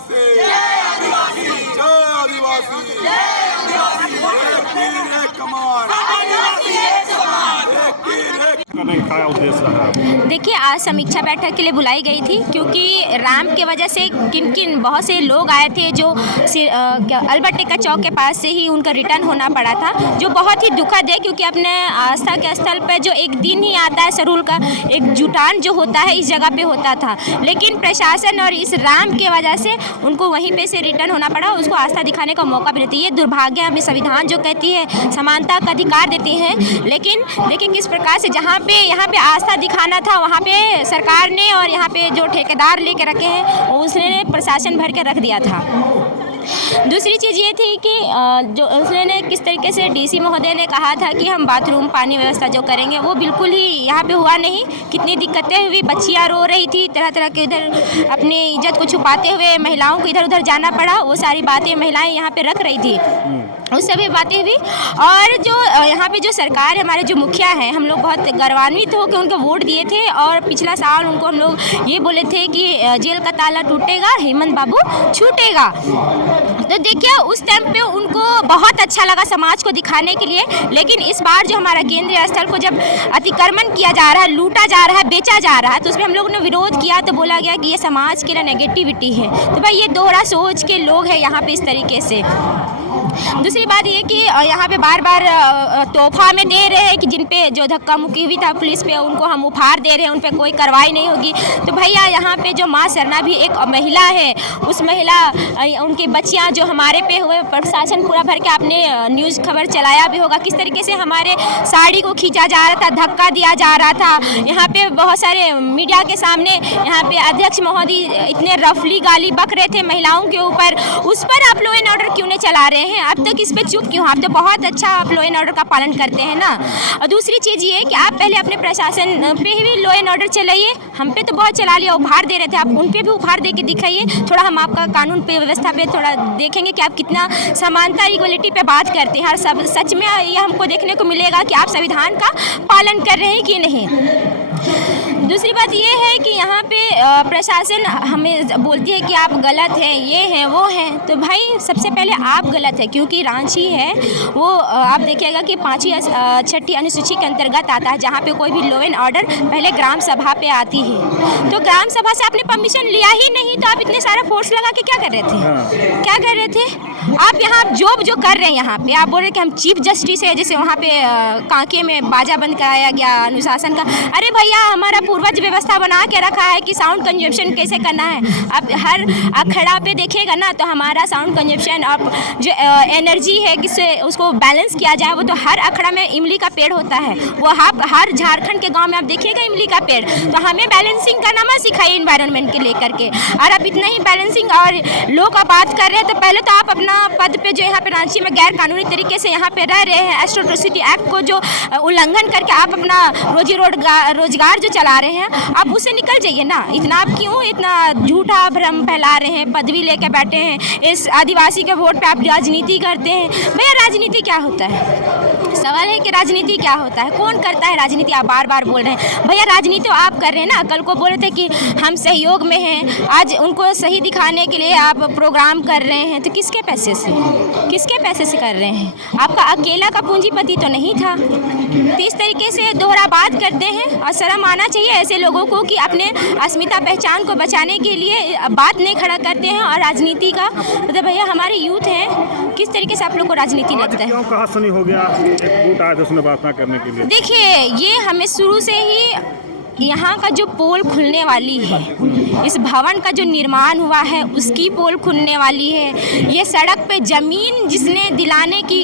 आदिवासी, जय आदिवासी, जय आदिवासी, जय आदिवासी, एक तीर एक कमान, आदिवासी एक समान, एक तीर एक करने का क्या उद्देश्य रहा? देखिए, आज समीक्षा बैठक के लिए बुलाई गई थी क्योंकि राम के वजह से किन किन बहुत से लोग आए थे जो अल्बर्ट एक्का चौक के पास से ही उनका रिटर्न होना पड़ा था, जो बहुत ही दुखद है क्योंकि अपने आस्था के स्थल पर जो एक दिन ही आता है सरूल का एक जुटान जो होता है इस जगह पे होता था, लेकिन प्रशासन और इस राम के वजह से उनको वहीं पे से रिटर्न होना पड़ा, उसको आस्था दिखाने का मौका भी देती है। ये दुर्भाग्य हमें संविधान जो कहती है समानता का अधिकार देती है, लेकिन देखिए किस प्रकार से यहाँ पे आस्था दिखाना था वहाँ पे सरकार ने और यहाँ पे जो ठेकेदार लेके रखे हैं उसने प्रशासन भर के रख दिया था। दूसरी चीज़ ये थी कि जो उसने किस तरीके से डीसी महोदय ने कहा था कि हम बाथरूम पानी व्यवस्था जो करेंगे वो बिल्कुल ही यहाँ पे हुआ नहीं। कितनी दिक्कतें हुई, बच्चियाँ रो रही थी, तरह तरह के इधर अपनी इज्जत को छुपाते हुए महिलाओं को इधर उधर जाना पड़ा, वो सारी बातें महिलाएं यहाँ पे रख रही थी, उस सभी बातें हुई। और जो यहाँ पे जो सरकार है, हमारे जो मुखिया हैं, हम लोग बहुत गौरवान्वित हो कि उनको वोट दिए थे और पिछला साल उनको हम लोग ये बोले थे कि जेल का ताला टूटेगा, हेमंत बाबू छूटेगा। तो देखिए उस टाइम पे उनको बहुत अच्छा लगा समाज को दिखाने के लिए, लेकिन इस बार जो हमारा केंद्रीय स्थल को जब अतिक्रमण किया जा रहा है, लूटा जा रहा है, बेचा जा रहा है, तो उसमें हम लोगों ने विरोध किया। तो बोला गया कि ये समाज के लिए नेगेटिविटी है। तो भाई ये दोहरा सोच के लोग हैं यहाँ पे इस तरीके से। दूसरी बात ये कि यहाँ पे बार बार तोहफा में दे रहे हैं कि जिन पे जो धक्का मुक्की हुई था पुलिस पे उनको हम उपहार दे रहे हैं, उन पे कोई कार्रवाई नहीं होगी। तो भैया यहाँ पे जो माँ सरना भी एक महिला है, उस महिला उनकी बच्चियाँ जो हमारे पे हुए, प्रशासन पूरा भर के आपने न्यूज़ खबर चलाया भी होगा किस तरीके से हमारे साड़ी को खींचा जा रहा था, धक्का दिया जा रहा था। यहाँ पे बहुत सारे मीडिया के सामने यहाँ पे अध्यक्ष महोदय इतने रफली गाली बक रहे थे महिलाओं के ऊपर, उस पर आप लॉ एंड ऑर्डर क्यों नहीं चला रहे हैं? अब तक इस पे चुप क्यों? आप तो बहुत अच्छा आप लॉ एंड ऑर्डर का पालन करते हैं ना। और दूसरी चीज़ ये कि आप पहले अपने प्रशासन पे ही लॉ एंड ऑर्डर चलाइए। हम पे तो बहुत चला लिया, उपहार दे रहे थे, आप उन पे भी उपहार दे के दिखाइए। थोड़ा हम आपका कानून पे व्यवस्था पे थोड़ा देखेंगे कि आप कितना समानता इक्वलिटी पे बात करते हैं। हर सब सच में ये हमको देखने को मिलेगा कि आप संविधान का पालन कर रहे हैं कि नहीं। दूसरी बात ये है कि यहाँ पे प्रशासन हमें बोलती है कि आप गलत हैं, ये हैं वो हैं। तो भाई सबसे पहले आप गलत है क्योंकि रांची है वो आप देखिएगा कि 5वीं 6ठी अनुसूची के अंतर्गत आता है, जहाँ पे कोई भी लॉ एंड ऑर्डर पहले ग्राम सभा पे आती है। तो ग्राम सभा से आपने परमिशन लिया ही नहीं, तो आप इतने सारा फोर्स लगा के क्या कर रहे थे? क्या कर रहे थे आप? यहाँ जो कर रहे हैं यहाँ पे आप बोल रहे कि हम चीफ जस्टिस है, जैसे वहाँ पे कांके में बाजा बंद कराया गया अनुशासन का। अरे भैया हमारा पूर्वज व्यवस्था बना के रखा है कि साउंड कंजप्शन कैसे करना है। आप हर अखड़ा पे देखिएगा ना तो हमारा साउंड कंजप्शन और जो एनर्जी है किससे उसको बैलेंस किया जाए, वो तो हर अखड़ा में इमली का पेड़ होता है। वो हर झारखंड के गांव में आप देखिएगा इमली का पेड़। तो हमें बैलेंसिंग करना मत सिखाइए इन्वायरमेंट के लेकर के। और आप इतना ही बैलेंसिंग और लोग का बात कर रहे हैं, तो पहले तो आप अपना पद पे जो यहाँ पे रांची में गैर कानूनी तरीके से यहाँ पे रह रहे हैं, एट्रोसिटी एक्ट को जो उल्लंघन करके आप अपना रोजगार जो चला रहे हैं, आप उससे निकल जाइए ना। इतना आप क्यों इतना झूठा भ्रम फैला रहे हैं? पदवी लेके बैठे हैं, इस आदिवासी के वोट पे आप राजनीति करते हैं। भैया राजनीति क्या होता है? सवाल है कि राजनीति क्या होता है? कौन करता है राजनीति? आप बार बार बोल रहे हैं। भैया राजनीति तो आप कर रहे हैं ना। कल को बोल रहे थे कि हम सहयोग में हैं, आज उनको सही दिखाने के लिए आप प्रोग्राम कर रहे हैं। तो किसके पैसे से कर रहे हैं? आपका अकेला का पूंजीपति तो नहीं था। तो इस तरीके से दोहरा बात करते हैं और शर्म आना चाहिए ऐसे लोगों को कि अपने अस्मिता पहचान को बचाने के लिए बात नहीं खड़ा करते हैं। और राजनीति का मतलब भैया हमारे यूथ हैं, किस तरीके से आप लोग को राजनीति लगता है? क्यों कहा सुनी हो गया एक वोट आया उसने बात ना करने के लिए? देखिए ये हमें शुरू से ही यहाँ का जो पोल खुलने वाली है, इस भवन का जो निर्माण हुआ है उसकी पोल खुलने वाली है। ये सड़क पे ज़मीन जिसने दिलाने की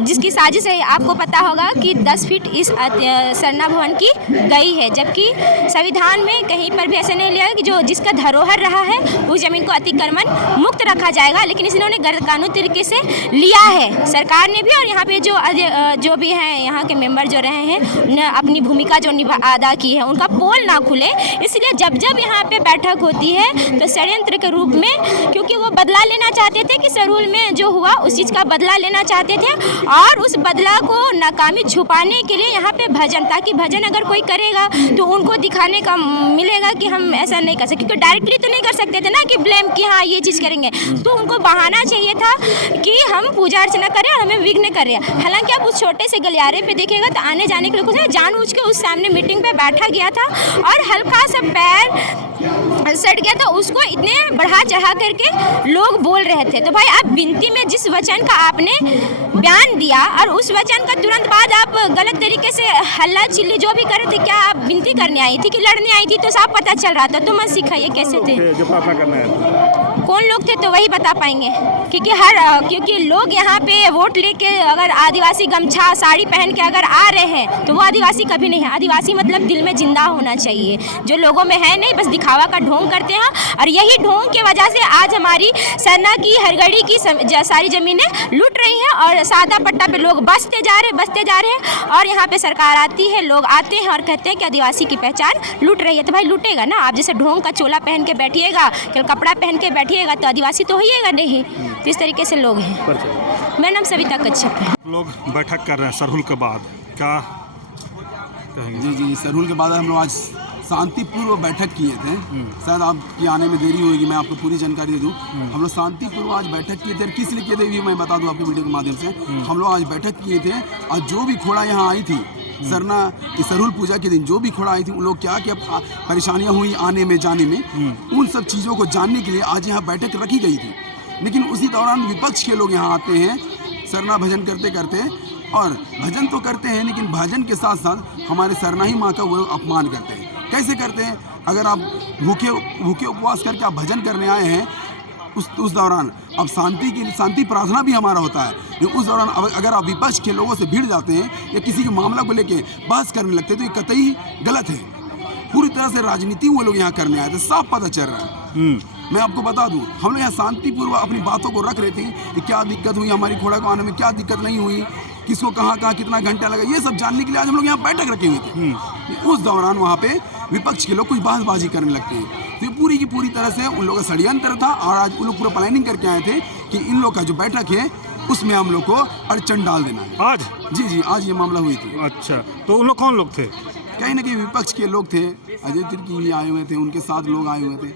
जिसकी साजिश है, आपको पता होगा कि 10 फीट इस सरना भवन की गई है, जबकि संविधान में कहीं पर भी ऐसा नहीं लिया कि जो जिसका धरोहर रहा है उस ज़मीन को अतिक्रमण मुक्त रखा जाएगा। लेकिन इन्होंने गैर कानूनी तरीके से लिया है सरकार ने भी, और यहाँ पे जो भी हैं यहाँ के मेंबर जो रहे हैं उन्होंने अपनी भूमिका जो अदा की है, उनका पोल ना खुले। इसलिए जब यहाँ पे बैठक होती है तो षड्यंत्र के रूप में, क्योंकि वो बदला लेना चाहते थे कि सरूल में जो हुआ उस चीज़ का बदला लेना चाहते थे, और उस बदला को नाकामी छुपाने के लिए यहाँ पे भजन, ताकि भजन अगर कोई करेगा तो उनको दिखाने का मिलेगा कि हम ऐसा नहीं कर सकते। क्योंकि डायरेक्टली तो नहीं कर सकते थे ना कि ब्लेम कि हाँ ये चीज़ करेंगे, तो उनको बहाना चाहिए था कि हम पूजा अर्चना करें और हमें विघ्न करें। हालांकि आप उस छोटे से गलियारे पे देखिएगा तो आने जाने के लोगों से जानबूझ के उस सामने मीटिंग पे बैठा गया था और हल्का सा पैर सट गया था, उसको इतने बढ़ा चढ़ा करके लोग बोल रहे थे। तो भाई आप विनती में जिस वचन का आपने बयान दिया और उस वचन का तुरंत बाद आप गलत तरीके से हल्ला चिल्ली जो भी कर रहे थे, क्या आप विनती करने आई थी कि लड़ने आई थी? तो साफ पता चल रहा था। तो मत सिखाइए कैसे थे, जो प्रार्थना करना है कौन लोग थे, तो वही बता पाएंगे। क्योंकि लोग यहाँ पे वोट लेके अगर आदिवासी गमछा साड़ी पहन के अगर आ रहे हैं तो वो आदिवासी कभी नहीं है। आदिवासी मतलब दिल में जिंदा होना चाहिए, जो लोगों में है नहीं, बस दिखावा का ढोंग करते हैं। और यही ढोंग की वजह से आज हमारी सरना की हरगड़ी की सारी ज़मीनें लूट रही हैं और सादा पट्टा पे लोग बसते जा रहे हैं। और यहाँ पे सरकार आती है, लोग आते हैं और कहते हैं कि आदिवासी की पहचान लूट रही है। तो भाई लूटेगा ना, आप जैसे ढोंग का चोला पहन के बैठिएगा, कपड़ा पहन के बैठिएगा तो आदिवासी तो होइएगा नहीं। तो इस तरीके से लोग हैं। मेरा नाम सविता कच्छप है। लोग बैठक कर रहे हैं सरहुल के बाद, क्या कहेंगे? जी, सरहुल के बाद हम लोग आज शांतिपूर्व बैठक किए थे। शायद आपकी आने में देरी होगी, मैं आपको पूरी जानकारी दे दूं। हम लोग शांतिपूर्व आज बैठक किए थे। किस लिए किए थे ये मैं बता दूं आपके वीडियो के माध्यम से। हम लोग आज बैठक किए थे और जो भी घोड़ा यहाँ आई थी सरना की सरहुल पूजा के दिन, जो भी घोड़ा आई थी, उन लोग क्या परेशानियाँ हुई आने में जाने में, उन सब चीज़ों को जानने के लिए आज यहाँ बैठक रखी गई थी। लेकिन उसी दौरान विपक्ष के लोग यहाँ आते हैं सरना भजन करते करते, और भजन तो करते हैं लेकिन भजन के साथ साथ हमारे सरना ही माँ का वो अपमान करते हैं। कैसे करते हैं? अगर आप भूखे उपवास करके आप भजन करने आए हैं, उस दौरान अब शांति प्रार्थना भी हमारा होता है, लेकिन उस दौरान अगर आप विपक्ष के लोगों से भिड़ जाते हैं या किसी के मामला को लेके बहस करने लगते हैं तो ये कतई गलत है। पूरी तरह से राजनीति वो लोग यहाँ करने आए थे, साफ पता चल रहा है। मैं आपको बता दूं, हम लोग यहाँ शांतिपूर्वक अपनी बातों को रख रहे थे कि क्या दिक्कत हुई, हमारी घोड़ा को आने में क्या दिक्कत नहीं हुई, किसको कहाँ कितना घंटा लगा, ये सब जानने के लिए आज हम लोग यहाँ बैठक रखे हुए थे। उस दौरान वहाँ पे विपक्ष के लोग कुछ बहसबाजी करने लगते हैं। तो ये पूरी की पूरी तरह से उन लोगों का षड्यंत्र था और आज उन लोग पूरा प्लानिंग करके आए थे कि इन लोग का जो बैठक है उसमें हम लोग को अड़चन डाल देना है। आज जी आज ये मामला हुई थी। अच्छा, तो उन लोग कौन लोग थे? कहीं ना कहीं विपक्ष के लोग थे, अजय तिर्की भी आए हुए थे, उनके साथ लोग आए हुए थे।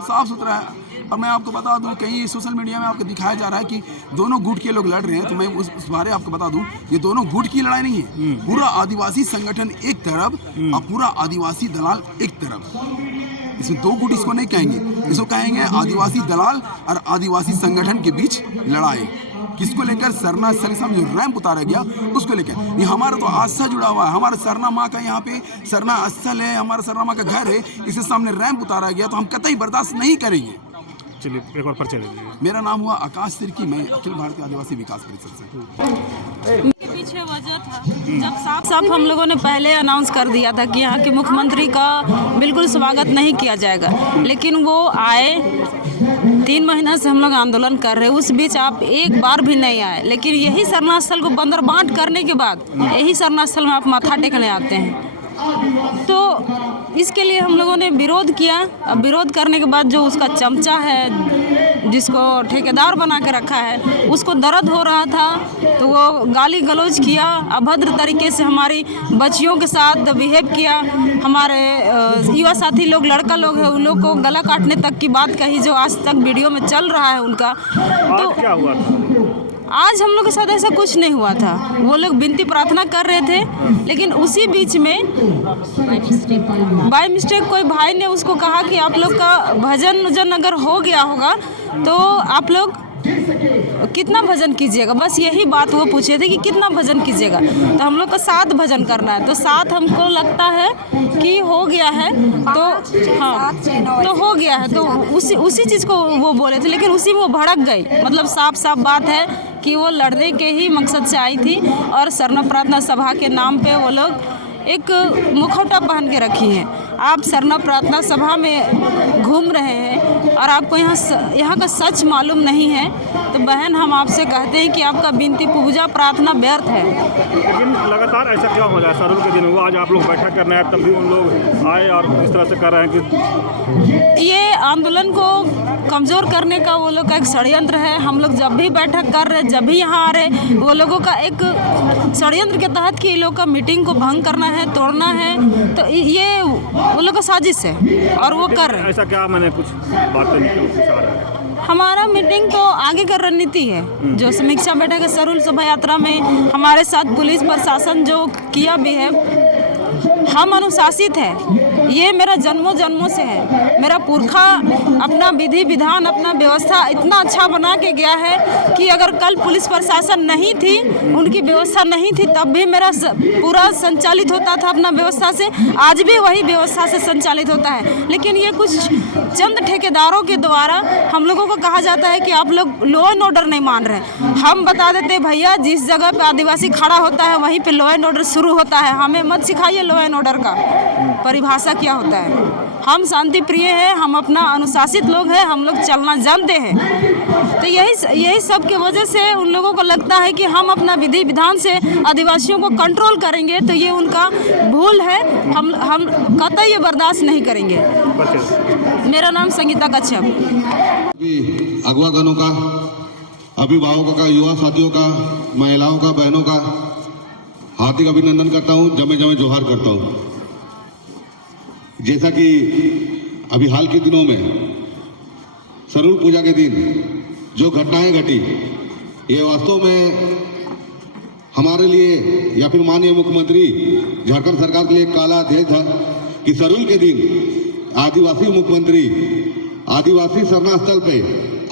साफ सुथरा है। और मैं आपको बता दूं, कहीं सोशल मीडिया में आपको दिखाया जा रहा है कि दोनों गुट के लोग लड़ रहे हैं, तो मैं उस बारे आपको बता दूं, ये दोनों गुट की लड़ाई नहीं है। पूरा आदिवासी संगठन एक तरफ और पूरा आदिवासी दलाल एक तरफ। इसमें दो गुट इसको नहीं कहेंगे, इसको कहेंगे आदिवासी दलाल और आदिवासी संगठन के बीच लड़ाई। किसको लेकर? सरना स्थल में जो रैंप उतारा गया उसको लेकर। ये हमारा तो आस्था जुड़ा हुआ है, हमारा सरना माँ का यहाँ पे सरना स्थल है, हमारा सरना माँ का घर है, इसके सामने रैंप उतारा गया तो हम कतई बर्दाश्त नहीं करेंगे। चलिए एक बार परिचय दीजिए। मेरा नाम हुआ आकाश तिर्की, मैं अखिल भारतीय आदिवासी विकास परिषद से। पीछे वजह था जब साफ हम लोगों ने पहले अनाउंस कर दिया था कि यहाँ के मुख्यमंत्री का बिल्कुल स्वागत नहीं किया जाएगा, लेकिन वो आए। 3 महीना से हम लोग आंदोलन कर रहे हैं, उस बीच आप एक बार भी नहीं आए। लेकिन यही सरना स्थल को बंदरबांट करने के बाद यही सरना स्थल में आप माथा टेकने आते हैं, तो इसके लिए हम लोगों ने विरोध किया। अब विरोध करने के बाद जो उसका चमचा है, जिसको ठेकेदार बना के रखा है, उसको दर्द हो रहा था तो वो गाली गलौज किया, अभद्र तरीके से हमारी बच्चियों के साथ बिहेव किया। हमारे युवा साथी लोग, लड़का लोग हैं, उन लोग को गला काटने तक की बात कही, जो आज तक वीडियो में चल रहा है उनका। तो क्या हुआ था? आज हम लोग के साथ ऐसा कुछ नहीं हुआ था। वो लोग विनती प्रार्थना कर रहे थे, लेकिन उसी बीच में बाय मिस्टेक कोई भाई ने उसको कहा कि आप लोग का भजन अगर हो गया होगा तो आप लोग कितना भजन कीजिएगा, बस यही बात वो पूछे थे कि कितना भजन कीजिएगा। तो हम लोग का 7 भजन करना है, तो 7 हमको लगता है कि हो गया है। तो हाँ, तो हो गया है, तो उसी चीज़ को वो बोले थे, लेकिन उसी में वो भड़क गई। मतलब साफ बात है कि वो लड़ने के ही मकसद से आई थी और सरना प्रार्थना सभा के नाम पे वो लोग एक मुखौटा पहन के रखी हैं। आप सरना प्रार्थना सभा में घूम रहे हैं और आपको यहाँ का सच मालूम नहीं है, तो बहन हम आपसे कहते हैं कि आपका विनती पूजा प्रार्थना व्यर्थ है। लेकिन लगातार ऐसा क्यों हो रहा है? सरहुल के दिन हुआ, आज आप लोग बैठक करने आए, तब भी उन लोग आए और इस तरह से कर रहे हैं कि ये आंदोलन को कमज़ोर करने का वो लोग का एक षड्यंत्र है। हम लोग जब भी बैठक कर रहे, जब भी यहाँ आ रहे, वो लोगों का एक षड्यंत्र के तहत कि ये लोग का मीटिंग को भंग करना है, तोड़ना है, तो ये वो लोग का साजिश है और वो कर रहे हैं। ऐसा क्या मैंने कुछ बात बात करने के लिए आ रहे हैं? हमारा मीटिंग तो आगे का रणनीति है। जो समीक्षा बैठक है सरूल शोभा यात्रा में हमारे साथ पुलिस प्रशासन जो किया भी है, हम अनुशासित है। ये मेरा जन्मों जन्मों से है। मेरा पुरखा अपना विधि विधान अपना व्यवस्था इतना अच्छा बना के गया है कि अगर कल पुलिस प्रशासन नहीं थी, उनकी व्यवस्था नहीं थी, तब भी मेरा पूरा संचालित होता था अपना व्यवस्था से। आज भी वही व्यवस्था से संचालित होता है। लेकिन ये कुछ चंद ठेकेदारों के द्वारा हम लोगों को कहा जाता है कि आप लोग लॉ एंड ऑर्डर नहीं मान रहे। हम बता देते भैया, जिस जगह पे आदिवासी खड़ा होता है वहीं पे लॉ एंड ऑर्डर शुरू होता है। हमें मत सिखाइए लॉ एंड ऑर्डर का परिभाषा क्या होता है। हम शांति प्रिय हैं, हम अपना अनुशासित लोग हैं, हम लोग चलना जानते हैं। तो यही सब की वजह से उन लोगों को लगता है कि हम अपना विधि विधान से आदिवासियों को कंट्रोल करेंगे, तो ये उनका भूल है। हम कतई ये बर्दाश्त नहीं करेंगे। मेरा नाम संगीता कच्छप। अगवागनों का, अभिभावकों का, युवा साथियों का, महिलाओं का, बहनों का हार्दिक अभिनंदन करता हूं, जमे जमे जोहार करता हूं। जैसा कि अभी हाल के दिनों में सरूल पूजा के दिन जो घटनाएं घटी, ये वास्तव में हमारे लिए या फिर माननीय मुख्यमंत्री झारखंड सरकार के लिए एक काला अध्याय था कि सरूल के दिन आदिवासी मुख्यमंत्री आदिवासी शरणा स्थल पे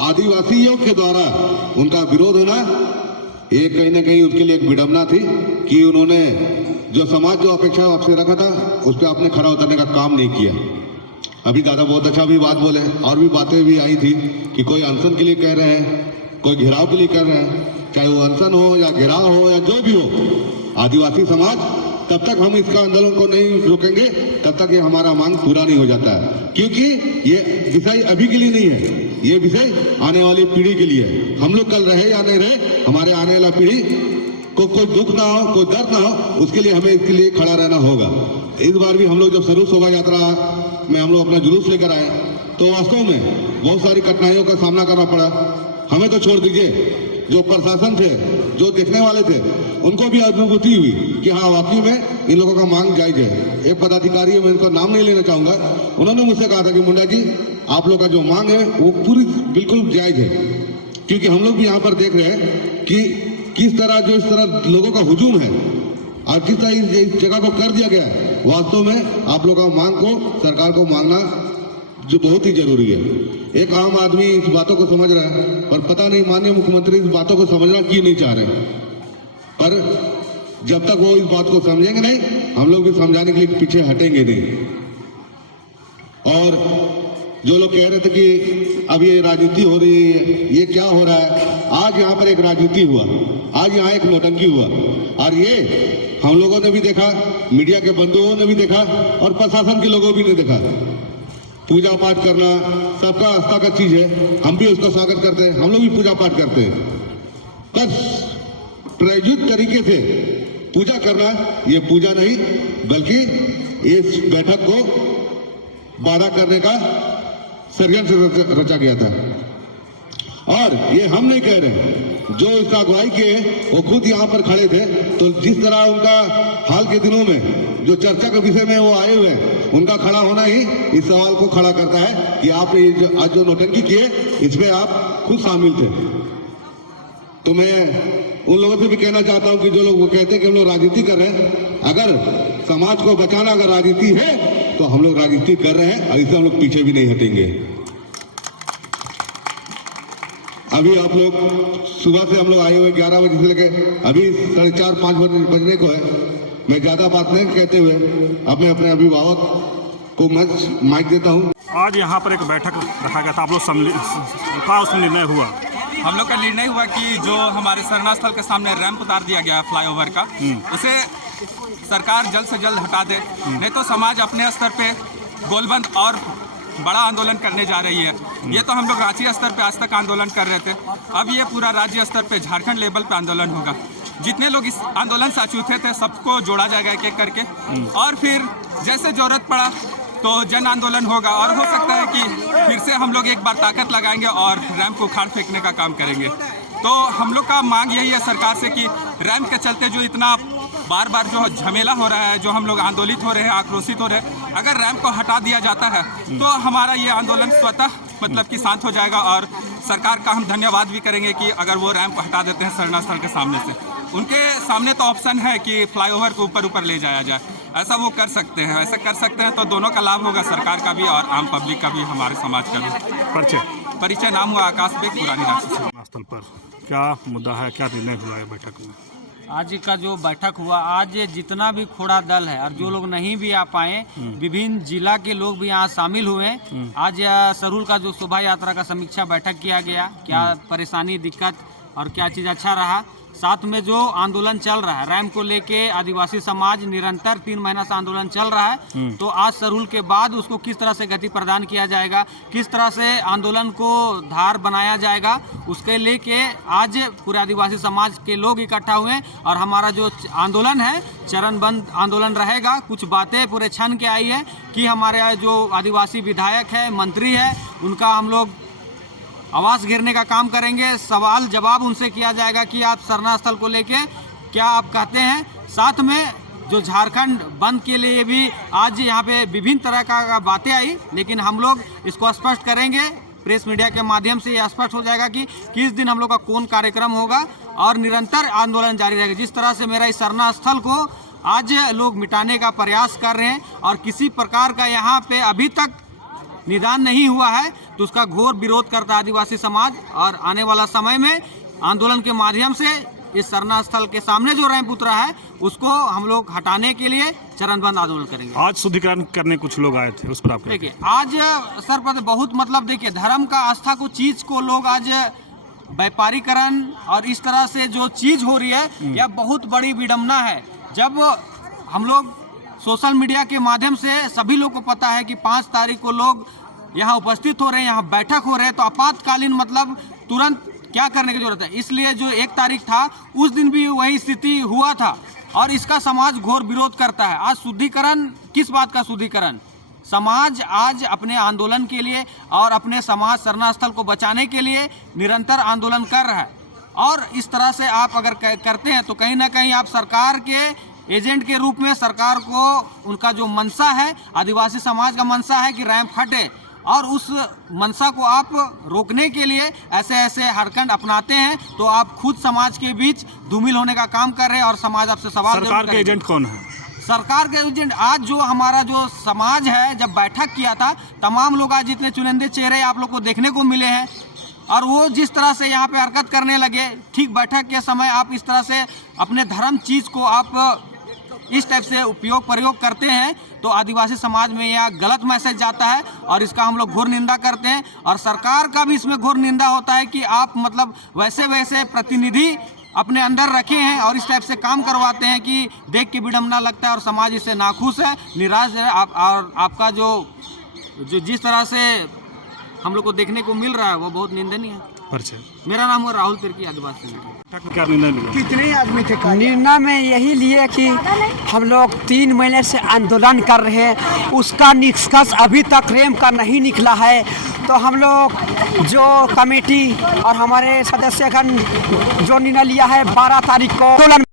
आदिवासियों के द्वारा उनका विरोध होना, ये कहीं ना कहीं उनके लिए एक विडंबना थी कि उन्होंने जो समाज जो अपेक्षा आपसे रखा था उस पर आपने खड़ा उतरने का काम नहीं किया। अभी दादा बहुत अच्छा भी बात बोले और भी बातें भी आई थी कि कोई अनशन के लिए कह रहे हैं, कोई घेराव के लिए कर रहे हैं। चाहे वो अनशन हो या घेराव हो या जो भी हो, आदिवासी समाज तब तक हम इसका आंदोलन को नहीं रोकेंगे तब तक ये हमारा मांग पूरा नहीं हो जाता है। क्योंकि ये विषय अभी के लिए नहीं है, ये विषय आने वाली पीढ़ी के लिए है। हम लोग कल रहे या नहीं रहे, हमारे आने वाला पीढ़ी को कोई दुख ना हो, कोई दर्द ना हो, उसके लिए हमें इसके लिए खड़ा रहना होगा। इस बार भी हम लोग जब सरूल शोभा यात्रा में हम लोग अपना जुलूस लेकर आए तो वास्तव में बहुत सारी कठिनाइयों का सामना करना पड़ा। हमें तो छोड़ दीजिए, जो प्रशासन थे, जो देखने वाले थे, उनको भी अनुभूति हुई कि हाँ वाकई में इन लोगों का मांग जायज है। एक पदाधिकारी है, मैं इनको नाम नहीं लेना चाहूंगा, उन्होंने मुझसे कहा था कि मुंडा जी आप लोग का जो मांग है वो पूरी बिल्कुल जायज है। क्योंकि हम लोग भी यहाँ पर देख रहे हैं कि किस तरह जो इस तरह लोगों का हुजूम है और किस तरह इस जगह को कर दिया गया है। वास्तव में आप लोगों का मांग को सरकार को मांगना जो बहुत ही जरूरी है। एक आम आदमी इस बातों को समझ रहा है, पर पता नहीं माननीय मुख्यमंत्री इस बातों को समझना क्यों नहीं चाह रहे। पर जब तक वो इस बात को समझेंगे नहीं, हम लोग भी समझाने के लिए पीछे हटेंगे नहीं। और जो लोग कह रहे थे कि अब ये राजनीति हो रही है, ये क्या हो रहा है, आज यहाँ पर एक राजनीति हुआ, आज यहाँ एक नौटंकी हुआ। और ये हम लोगों ने भी देखा, मीडिया के बंधुओं ने भी देखा और प्रशासन के लोगों भी ने देखा। पूजा पाठ करना सबका आस्था का चीज है, हम भी उसका स्वागत करते हैं, हम लोग भी पूजा पाठ करते हैं। बस प्रायोजित तरीके से पूजा करना ये पूजा नहीं, बल्कि इस बैठक को बाधा करने का षड्यंत्र रचा गया था। और ये हम नहीं कह रहे, जो इसका अगुवाई किए वो खुद यहाँ पर खड़े थे। तो जिस तरह उनका हाल के दिनों में जो चर्चा के विषय में वो आए हुए हैं, उनका खड़ा होना ही इस सवाल को खड़ा करता है कि आप आज जो नौटंकी किए इसमें आप खुद शामिल थे। तो मैं उन लोगों से भी कहना चाहता हूं कि जो लोग वो कहते हैं कि हम लोग राजनीति कर रहे हैं, अगर समाज को बचाना अगर राजनीति है तो हम लोग राजनीति कर रहे हैं और इससे हम लोग पीछे भी नहीं हटेंगे। अभी आप लोग सुबह से हम लोग आए हुए 11 बजे से लेके अभी 4:30-5 बजने को है। मैं ज्यादा बात नहीं कहते हुए अपने अपने अभिभावक को मैं माइक देता हूँ। आज यहाँ पर एक बैठक रखा गया था, आप लोग का उसमें निर्णय हुआ? हम लोग का निर्णय हुआ कि जो हमारे शरणा स्थल के सामने रैंप उतार दिया गया है फ्लाईओवर का, उसे सरकार जल्द से जल्द हटा दे, नहीं तो समाज अपने स्तर पे गोलबंद और बड़ा आंदोलन करने जा रही है। ये तो हम लोग राज्य स्तर पे आज तक आंदोलन कर रहे थे, अब ये पूरा राज्य स्तर पे झारखंड लेवल पे आंदोलन होगा। जितने लोग इस आंदोलन से अछूते थे सबको जोड़ा जाएगा एक एक करके, और फिर जैसे जरूरत पड़ा तो जन आंदोलन होगा। और हो सकता है कि फिर से हम लोग एक बार ताकत लगाएंगे और रैंप को उखाड़ फेंकने का काम करेंगे। तो हम लोग का मांग यही है सरकार से कि रैंप के चलते जो इतना बार बार जो झमेला हो रहा है, जो हम लोग आंदोलित हो रहे हैं, आक्रोशित हो रहे हैं, अगर रैंप को हटा दिया जाता है तो हमारा ये आंदोलन स्वतः मतलब कि शांत हो जाएगा। और सरकार का हम धन्यवाद भी करेंगे कि अगर वो रैंप हटा देते हैं शरणा स्थल के सामने से। उनके सामने तो ऑप्शन है कि फ्लाईओवर को ऊपर ले जाया जाए, ऐसा वो कर सकते हैं। ऐसा कर सकते हैं तो दोनों का लाभ होगा, सरकार का भी और आम पब्लिक का भी, हमारे समाज का भी। परिचय नाम हुआ आकाश बेग, पुरानी रांची से। स्थल पर क्या मुद्दा है, क्या निर्णय हुआ है बैठक में? आज का जो बैठक हुआ, आज जितना भी खोड़ा दल है और जो लोग नहीं भी आ पाए, विभिन्न जिला के लोग भी यहाँ शामिल हुए। आज सरूल का जो शोभा यात्रा का समीक्षा बैठक किया गया, क्या परेशानी, दिक्कत और क्या चीज़ अच्छा रहा। साथ में जो आंदोलन चल रहा है रैम को लेके, आदिवासी समाज निरंतर 3 महीना से आंदोलन चल रहा है, तो आज सरूल के बाद उसको किस तरह से गति प्रदान किया जाएगा, किस तरह से आंदोलन को धार बनाया जाएगा, उसके लेके आज पूरे आदिवासी समाज के लोग इकट्ठा हुए। और हमारा जो आंदोलन है चरणबद्ध आंदोलन रहेगा। कुछ बातें पूरे छन के आई है कि हमारे जो आदिवासी विधायक है, मंत्री है, उनका हम लोग आवास घेरने का काम करेंगे। सवाल जवाब उनसे किया जाएगा कि आप शरणा स्थल को लेके क्या आप कहते हैं। साथ में जो झारखंड बंद के लिए भी आज यहाँ पे विभिन्न तरह का बातें आई, लेकिन हम लोग इसको स्पष्ट करेंगे प्रेस मीडिया के माध्यम से। यह स्पष्ट हो जाएगा कि किस दिन हम लोग का कौन कार्यक्रम होगा और निरंतर आंदोलन जारी रहेगा। जिस तरह से मेरा इस शरणा स्थल को आज लोग मिटाने का प्रयास कर रहे हैं और किसी प्रकार का यहाँ पे अभी तक निदान नहीं हुआ है, तो उसका घोर विरोध करता है आदिवासी समाज। और आने वाला समय में आंदोलन के माध्यम से इस शरणा स्थल के सामने जो रैंप उतरा है उसको हम लोग हटाने के लिए चरणबद्ध आंदोलन करेंगे। आज शुद्धिकरण करने कुछ लोग आए थे, उस पर आप देखिए, आज सर पर बहुत मतलब देखिए, धर्म का आस्था को चीज को लोग आज व्यापारीकरण और इस तरह से जो चीज हो रही है, यह बहुत बड़ी विडम्बना है। जब हम लोग सोशल मीडिया के माध्यम से सभी लोग को पता है कि 5 तारीख को लोग यहाँ उपस्थित हो रहे हैं, यहाँ बैठक हो रहे हैं, तो आपातकालीन मतलब तुरंत क्या करने की जरूरत है। इसलिए जो 1 तारीख था उस दिन भी वही स्थिति हुआ था और इसका समाज घोर विरोध करता है। आज शुद्धिकरण, किस बात का शुद्धिकरण? समाज आज अपने आंदोलन के लिए और अपने समाज शरणा स्थल को बचाने के लिए निरंतर आंदोलन कर रहा है। और इस तरह से आप अगर करते हैं तो कहीं ना कहीं आप सरकार के एजेंट के रूप में, सरकार को उनका जो मंशा है, आदिवासी समाज का मंशा है कि रैंप हटे, और उस मंशा को आप रोकने के लिए ऐसे हरकंड अपनाते हैं, तो आप खुद समाज के बीच धूमिल होने का काम कर रहे हैं और समाज आपसे सवाल सरकार के एजेंट कौन है? सरकार के एजेंट आज जो हमारा जो समाज है, जब बैठक किया था तमाम लोग, आज जितने चुनिंदे चेहरे आप लोग को देखने को मिले हैं और वो जिस तरह से यहाँ पे हरकत करने लगे, ठीक बैठक के समय आप इस तरह से अपने धर्म चीज़ को आप इस टाइप से प्रयोग करते हैं, तो आदिवासी समाज में यह गलत मैसेज जाता है और इसका हम लोग घोर निंदा करते हैं। और सरकार का भी इसमें घोर निंदा होता है कि आप मतलब वैसे प्रतिनिधि अपने अंदर रखे हैं और इस टाइप से काम करवाते हैं कि देख के विडम्बना लगता है और समाज इससे नाखुश है, निराश है। और आपका जो जिस तरह से हम लोग को देखने को मिल रहा है वो बहुत निंदनीय है। मेरा नाम है राहुल तिर्की, आदिवासी। क्या निर्णय लिया? कितने आदमी थे? निर्णय में यही लिए कि हम लोग 3 महीने से आंदोलन कर रहे हैं, उसका निष्कर्ष अभी तक रैंप का नहीं निकला है। तो हम लोग जो कमेटी और हमारे सदस्यगण जो निर्णय लिया है 12 तारीख को आंदोलन